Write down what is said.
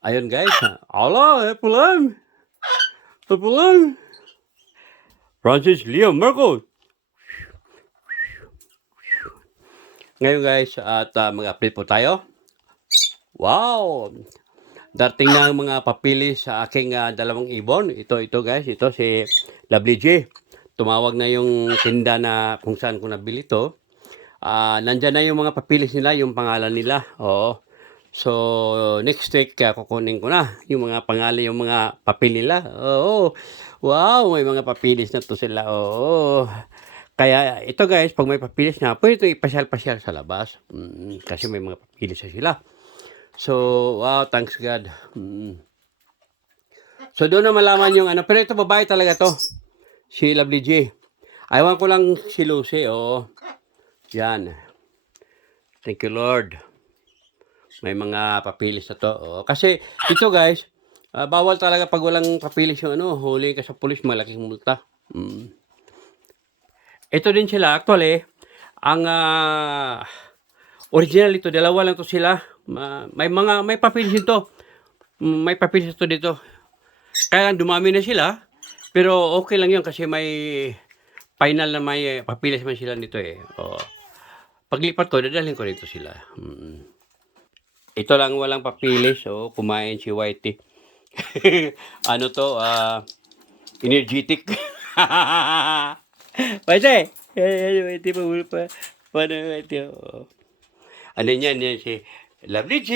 Ayun guys. Ala, pulang. Pulang. Francis Liam Marcos. Ngayon guys, at mag-update po tayo. Wow! Dating na ang mga papili sa aking dalawang ibon. Ito guys, ito si Lovely J. Tumawag na yung tinda na kung saan ko nabili ito. Nandyan na yung mga papilis nila, yung pangalan nila. Oo. So, next week, kukunin ko na yung mga pangalan, yung mga papel nila. Oo. Wow, may mga papilis na to sila. Oo. Kaya ito guys, pag may papilis na, pwede ito ipasyal-pasyal sa labas. Kasi may mga papilis na sila. So, wow, thanks God. So, doon na malaman yung ano. Pero ito, babae talaga to. Si Lovely J. Ayawan ko lang si Lucy, oo. Yan. Thank you, Lord. May mga papilis na to. Oo. Kasi ito guys, bawal talaga pag walang papilis yung ano, huli ka sa pulis, malaking multa. Ito din sila, actually, ang original ito, dalawa lang to sila. May papilis ito. May papilis ito dito. Kaya dumami na sila, pero okay lang yun kasi may final na may papilis man sila dito eh. Oo. Paglipat ko, dadalhin ko dito sila. Ito lang walang papilis, so kumain si Whitey. Ano to, energetic. Whitey! Whitey pa. Paano Whitey? Ano yan si Lovely J.